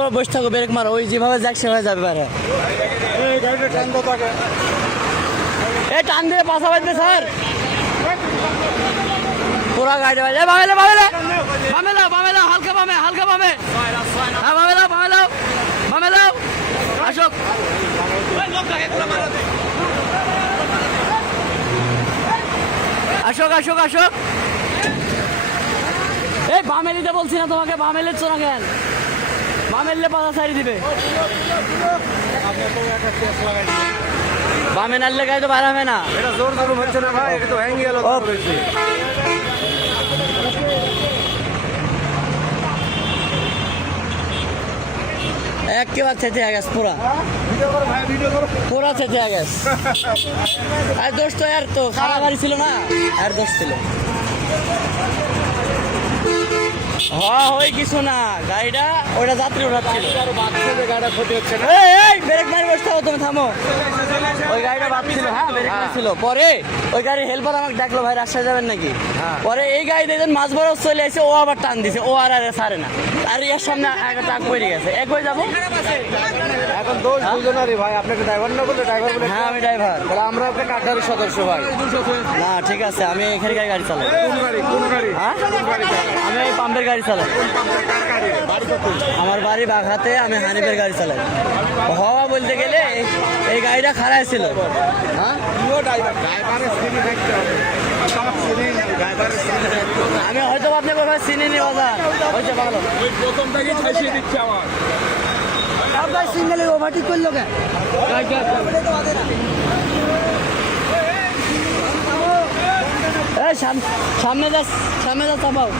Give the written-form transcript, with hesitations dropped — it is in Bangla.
বড় বসে থাকো, ব্রেক মারো, ওই যেভাবে যাক সেভাবে যাবে বাইরে। এই টান দিয়ে পাশা বাজবে স্যার, পুরা গাড়ি বাজে। বামেলা বামেলা বামেলা বামেলা, হালকা বামে, হালকা বামে, হ্যাঁ বামেলা বামেলা বামেলা। আসুক আসুক আসুক আসুক। এই বামেলিতে বলছি না তোমাকে, বামেলের চোরা কেন, বামেলে পাতা সারি দিবে। বামে নাড়লে গাড়ি তো বার হবে না। এটা জোর জোর হচ্ছে না ভাই, এটা তো ভেঙে গেল। একেবারে থেতে গেছে পুরা, পুরা থেতে গেছে। আর দোষ তো আর তো খারাপ গাড়ি ছিল না, আর দোষ ছিল। হ্যাঁ ওই কিছু না, গাড়িটা ওইটা যাত্রী উঠাচ্ছিল। গাড়িটা ক্ষতি হচ্ছে না। এই ব্রেক মারি বসতে হবে, তুমি থামো। ওই গাড়িটা বাদ ছিল, হ্যাঁ ব্রেক মারছিল। পরে ওই গাড়ির হেল্পার আমাকে ডাকলো, ভাই রাস্তায় যাবেন নাকি। পরে এই গাড়ি দেখেন মাছ বড় চলে এসে, ও আবার টান দিছে, ও আর ছাড়ে না। আর এর সামনে একটা ট্রাক পড়ে গেছে, এক হয়ে যাবো। এখন দোষ দুজনারই ভাই, আপনাকে ড্রাইভার না বললে ড্রাইভার বলে। হ্যাঁ আমি ড্রাইভার, তাহলে আমরা আপনাকে 18 সদস্য ভাই। না ঠিক আছে, আমি এখানে গাড়ি চালাই। কোন গাড়ি কোন গাড়ি? হ্যাঁ আমি এই পাম্পের গাড়ি চালাই। আমার বাড়ি বাঘাতে, আমি হানিফের গাড়ি চালাই। হওয়া বলতে গেলে এই গাড়িটা খারাপ ছিল। হ্যাঁ আমি হয়তো আপনি কোথায় চিনি নি বাজার হয়েছে ভালো। প্রথম থেকেই ছাইছিয়ে দিচ্ছে আমার। আপনার সিঙ্গেলে ওভারটেক করলো কেন? সামনে যা, সামনে যা চাপাও।